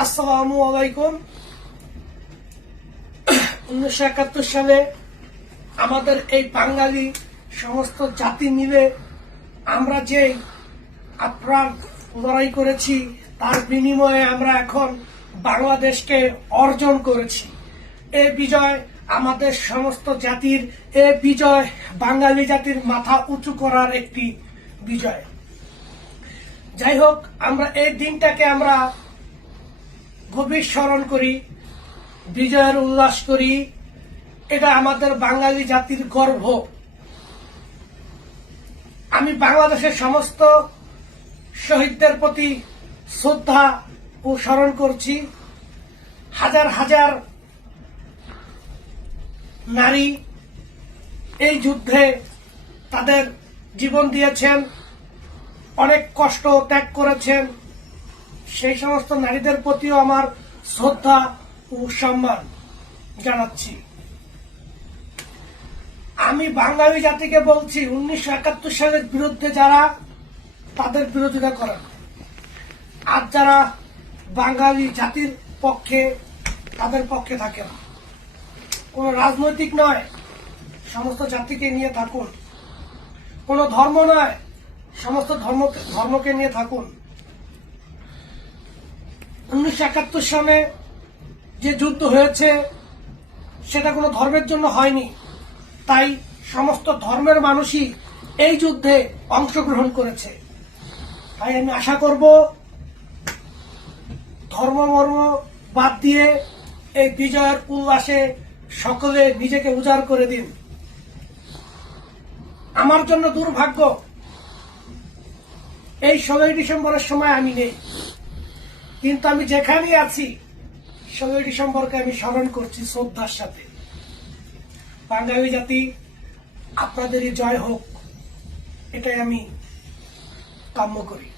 আসসালামু আলাইকুম। 1971 সালে আমাদের এই বাঙালি সমস্ত জাতি মিলে আমরা যে আপ্রাণ লড়াই করেছি, তার বিনিময়ে আমরা এখন বাংলাদেশকে অর্জন করেছি। এই বিজয় আমাদের সমস্ত জাতির, এই বিজয় বাঙালি জাতির মাথা উঁচু করার একটি বিজয়। যাই হোক, আমরা এই দিনটাকে আমরা গভীর স্মরণ করি, বিজয়ের উল্লাস করি। এটা আমাদের বাঙালি জাতির গর্ব। আমি বাংলাদেশের সমস্ত শহীদদের প্রতি শ্রদ্ধা ও স্মরণ করছি। হাজার হাজার নারী এই যুদ্ধে তাদের জীবন দিয়েছেন, অনেক কষ্ট ত্যাগ করেছেন। সেই সমস্ত নারীদের প্রতিও আমার শ্রদ্ধা ও সম্মান জানাচ্ছি। আমি বাঙালি জাতিকে বলছি, 1971 সালের বিরুদ্ধে যারা, তাদের বিরোধিতা করেন, আর যারা বাঙালি জাতির পক্ষে, তাদের পক্ষে থাকেন। কোন রাজনৈতিক নয়, সমস্ত জাতিকে নিয়ে থাকুন। কোন ধর্ম নয়, সমস্ত ধর্মকে নিয়ে থাকুন। 1971 সালে যে যুদ্ধ হয়েছে সেটা কোনো ধর্মের জন্য হয়নি, তাই সমস্ত ধর্মের মানুষই এই যুদ্ধে অংশগ্রহণ করেছে। তাই আমি আশা করব ধর্ম মর্ম বাদ দিয়ে এই বিজয়ের উল্লাসে সকলে নিজেকে উজাড় করে দিন। আমার জন্য দুর্ভাগ্য, এই 16 ডিসেম্বরের সময় আমি নেই, কিন্তু আমি যেখানেই আছি 16 ডিসেম্বরকে আমি স্মরণ করছি শ্রদ্ধার সাথে। বাঙালি জাতি, আপনাদেরই জয় হোক, এটাই আমি কাম্য করি।